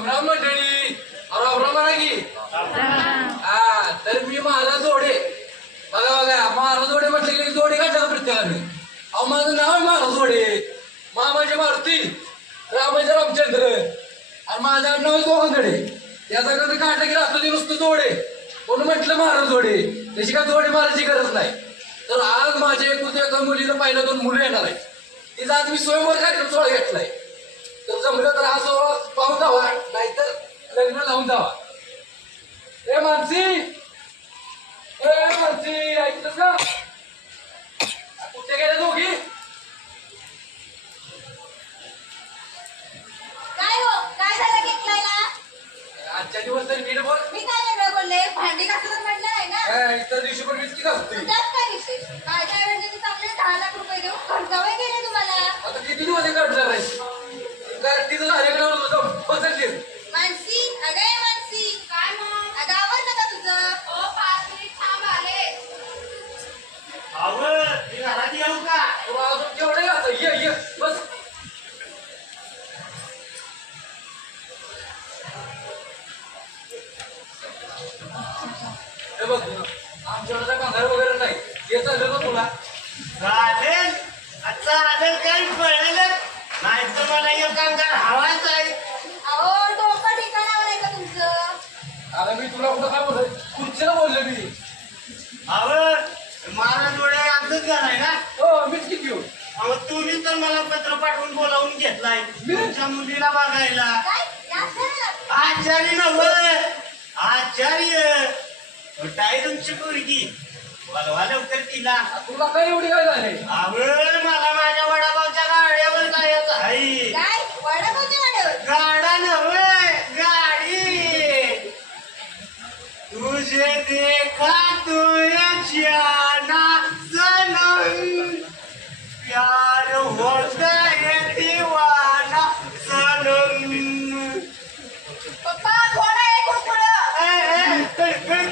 राम राम मंडळी. राम राम म्हणा की. हा तर मी महाराज जोडे. बघा बघा महाराज जोडे म्हटलं की जोडे काढतात प्रत्येकाने. अहो माझं नाव आहे महाराज जोडे. मामाचे मारुती, रामाचे रामचंद्र आणि माझं नाव जोगंदडे. याचा कसं काढलं की राहतो ते नुसतं जोडे. कोण म्हटलं महाराज जोडे, त्याची काय जोडे मारायची गरज नाही. तर आज माझ्या एका मुलीला पहिल्या 2 मुलं येणार आहे. तिचा आज मी स्वयंवर कार्यक्रम सोहळा घेतलाय. तर जमलं तर हा सोहळा पाहून जावा, नाहीतर लग्न लावून जावा. ए मानसी, ऐकलं का? कुठे गेल्या दोघी? काय हो, काय झालं केक खायला? आजच्या दिवस तरी नीट बोल. मी काय वेगळं बोलले? भांडी घासून म्हटलं आहे ना. इतर दिवशी पण मीच की घासते. त्यात काय विशेष? काय काय म्हणजे मी चांगले 10 लाख रुपये देऊन खर्चावे गेले तुम्हाला. आता किती दिवस हे काढणार आहे? काय तिचं झालं बदलते. मानसी, अगं मानसी. काय मग? अगं आवडलं का तुझं? हो 5 मिनिट थांब आले. मी घरात येऊ का? अजून केवढे घास ये बस. हे बघ आमच्याकडे कांगार वगैरे नाही. हे चालेल ना तुला? चालेल. चालेल काही कळलं नाही तर मला एक कामगार हवाच आहे. अहो डोकं ठिकाणावर आहे का तुमचं? आता मी तुला कुठं काय बोलतोय? खुर्चीला बोलले मी. माझा डोळे आमचंच घर आहे ना. हो मीच किती येऊ. अहो तुम्ही तर मला पत्र पाठवून बोलावून घेतलाय तुमच्या मुलीला बघायला. काय? याच घरात? आचार्य नव्ह, आचार्य काय तुमची पोरगी बोलवा लवकर तिला. तुला काय एवढी काय झाले? मला माझ्या वडापावच्या गाड्यावर जायचं आहे. काय? वडापावच्या गाड्यावर? गाडा नव्हे गाडी. तुझे देखा तुझे जाना सनम प्यार होता है दीवाना सनम. पप्पा थोडं आहे खूप थोडं.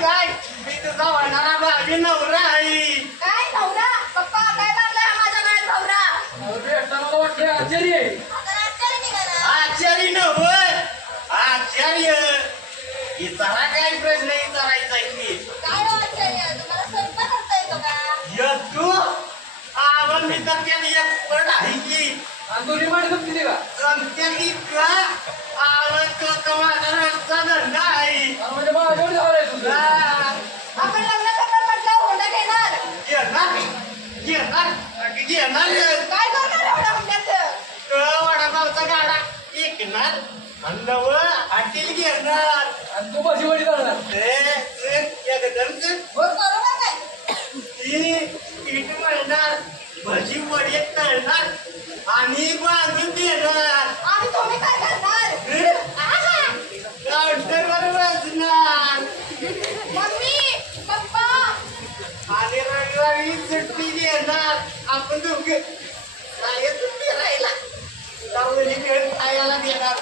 काय मी तुझा होणारा भावी नवरा आहे. काय नवरा? पप्पा काय मारलाय हा माझ्या गळ्यात नवरा? भेटताना मला वाटतं आश्चर्य आहे. आता आश्चर्य निघाला. आचार्य नव आचार्य इचारा काय प्रश्न विचारायचा की काय हो आश्चर्य? तुम्हाला स्वयंपाक करता येतो का? येतो. आवड मी तर त्याने एक्सपर्ट आहे की आणि तुझी माडी जमती का? जमत्याली का आवड तो माझा रोजचा धंदा आहे. म्हणजे माझ्यावर झालंय तुझं. आपण लग्न करणार म्हटलं होंडा घेणार. घेणार घेणार घेणार काय करणार एवढ्या हुंड्याचं? वडापावचा गाडा ऐकणार आणि नव हॉटेल घेणार. आणि तू कशी वडी करणार? बरोबर काय? पीठ मळणार भजी वडे तळणार आणि बांधून देणार. आणि तुम्ही काय करणार? काउंटरवर बसणार मम्मी पप्पा आणि रविवारी सुट्टी घेणार. आपण दोघे फिरायला लावणी खायला देणार.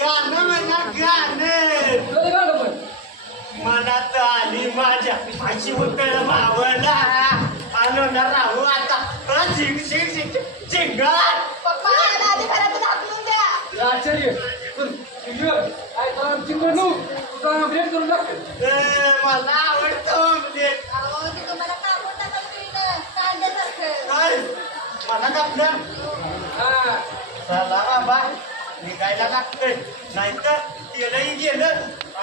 गाणं म्हणा गाणं. तुला गाणं पण मनात आली माझ्या अशी उकळ मावला आलो ना राहू आता झिंग झिंग झिंग झिंगाट. पप्पा मला आधी घरातून हाकलून द्या. आश्चर्य काय तर आमची म्हणू तुझा अपडेट करून टाकते. मला आवडतो ऑमलेट. अहो ते तुम्हाला कापून टाकायला मिळतं कांद्यासारखं. काय मला कापलं. हा चला बाबा निघायला लागतंय नाहीतर तेलही गेलं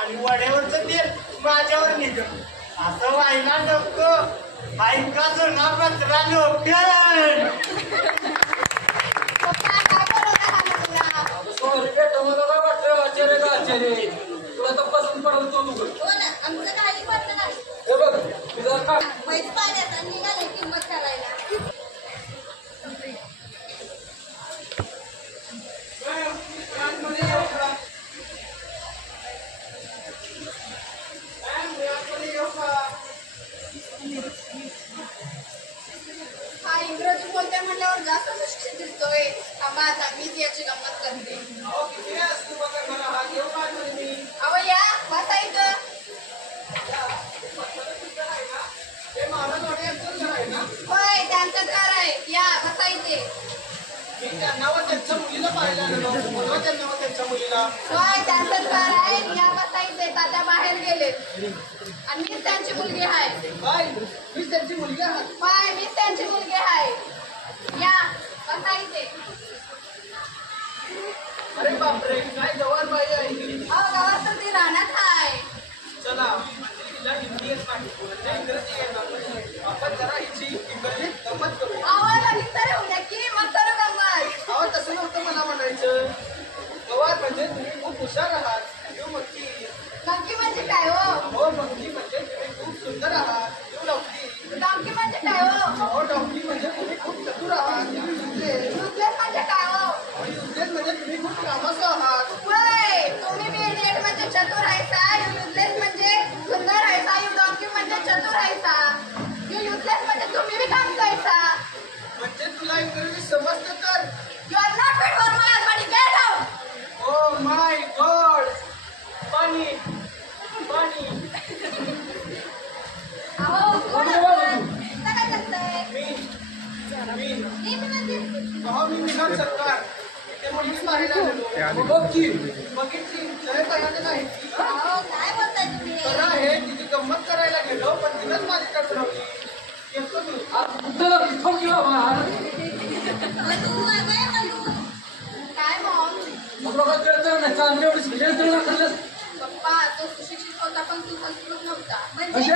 आणि वड्यावरचं तेल माझ्यावर निघ असं व्हायला नको. ऐका जुना पत्रा लोक. पप्पा काय करवता खाल्लं तुला? सॉरी बेटा मला काय वाटलं आश्चर्य का आश्चर्य. तुला तर पसंत पडल तो तू. हो ना आमचं काही पडलं नाही. हे बघ तुझा का पैसे पाण्यात आणि निघाले किंमत करायला. हा इंग्रजी बोलते म्हटल्यावर जास्त सुशिक्षित दिसतोय. आता मीच याची गंमत करते. अहो या बसा इथं. का? होय त्यांचंच घर आहे. या बसायचे तात्या बाहेर गेले आणि मीच त्यांची मुलगी आहे. काय मीच त्यांची मुलगी आहे. होय मीच त्यांची मुलगी आहे. या बसायचे. अरे बापरे, काय गवार बाई आहे ही. अहो गावात तर ती रानात आहे. चला तिला हिंदी येत नाही, तिला इंग्रजी येत नाही. आपण जरा हिची इंग्रजीत गंमत करू. अहो लगीन तरी होऊ द्या की मग करू गंमत. अहो तसं नव्हतं मला म्हणायचं. गवार म्हणजे तुम्ही खूप हुशार आहात. You monkey. मंकी म्हणजे काय हो? हो मंकी म्हणजे तुम्ही खूप सुंदर आहात. यू डॉक्टी. डॉंकी म्हणजे काय हो? अहो डॉक्टी म्हणजे तुम्ही खूप चतुर आहात. You useless. युजलेस म्हणजे काय हो? अहो युजलेस म्हणजे तुम्ही खूप कामाचं आहात. होय तुम्ही बी इडियट म्हणजे चतुर आहेसा. यू युजलेस म्हणजे सुंदर आहेसा. यू डॉंकी म्हणजे चतुर आहेसा. यू युजलेस म्हणजे तुम्ही बी काम करायचा. म्हणजे तुला इंग्रजी समजतं तर? You are not fit for my husband. Get out. Oh my God. पाणी पाणी. अहो कोण आपण? काय करताय? मी मी म्हणजे अहो मी विधान सरकार इथे मुलगीच पाहायला आलेलो. बघ की बघितली जय तयार नाही. अहो काय बोलताय तुम्ही? खरं आहे तिची गंमत करायला गेलो पण तिनंच माझी कडबडवली. येतो मी. कुठं थांब की बाबा. काय मग? मग लोकांना कळतं नाही चांगली एवढी शिक्षण तर करलंस पप्पा तो सुशिक्षित होता पण तू संस्कृत नव्हता. म्हणजे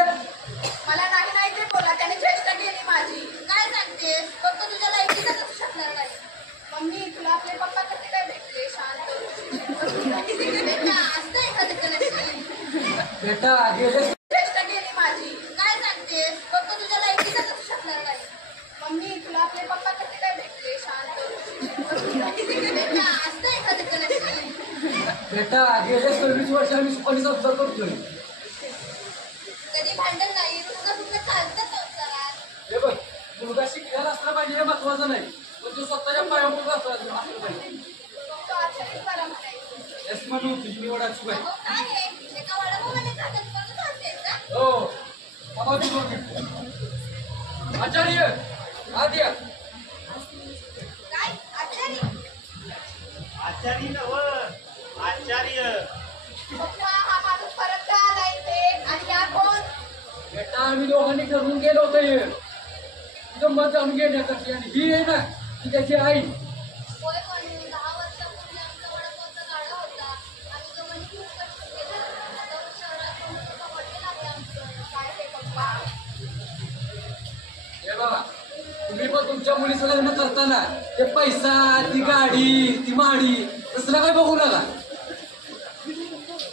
मला नाही नाही ते बोला. त्याने चेष्टा केली माझी. काय सांगते? फक्त तुझ्या लायकीचा असू शकणार नाही. मम्मी तुला आपले पप्पा कसे काय भेटले? शांत सुशिक्षित. बेटा, असतं एखादं कनेक्शन. बेटा गेले चेष्टा केली माझी. काय सांगते? फक्त तुझ्या लायकीचा असू शकणार नाही. मम्मी तुला आपले पप्पा कसे काय भेटले? शांत सुशिक्षित. बेटा, असतं एखादं कनेक्शन. बेटा गेले 26 वर्ष आम्ही सुपारी संसार करतोय. कधी भांडण नाही. रुसणं फुगणं चालतं संसारात. हे बघ मुलगा शिकलेला असला पाहिजे हे महत्वाचं नाही पण तो स्वतःच्या पायावर असलं पाहिजे. तो आचार्य बरा म्हणायचं. यस म्हणू तुझी निवड अचूक आहे. अहो, काय आहे? एका वडापावाने खातात म्हणून हसतेस का? हो बाबा तू बघ. आचार्य आत या. काय? आचार्य? आचार्य नव आचार्य. पप्पा, हा माणूस परत का आला इथे? आणि या कोण? बेटा आम्ही दोघांनी ठरवून गेलो होतो गंमत जाऊन घेण्यासाठी आणि ही आहे ना ती त्याची आई. होय म्हणून 10 वर्षापूर्वी आमचा वडापावचा गाडा होता. आम्ही दोघांनी खूप कष्ट केले. आता शहरात येऊन मोठं हॉटेल आहे आमचं. काय ते पप्पा? हे बघा तुम्ही पण तुमच्या मुलीचं लग्न करताना ते पैसा ती गाडी ती माडी तसलं काय बघू नका.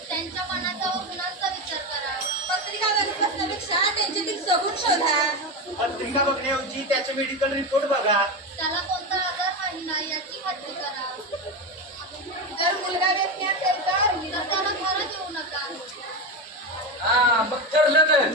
त्यांच्या मनाचा व गुणांचा विचार करा. पत्रिका बघत बसण्यापेक्षा त्यांच्यातील सगुण शोधा. पत्रिका बघण्याऐवजी त्याचे मेडिकल रिपोर्ट बघा. त्याला कोणता आजार नाही ना याची खात्री करा. जर मुलगा व्यक्ती असेल तर त्याला घरात येऊ नका. हा मग ठरलं तर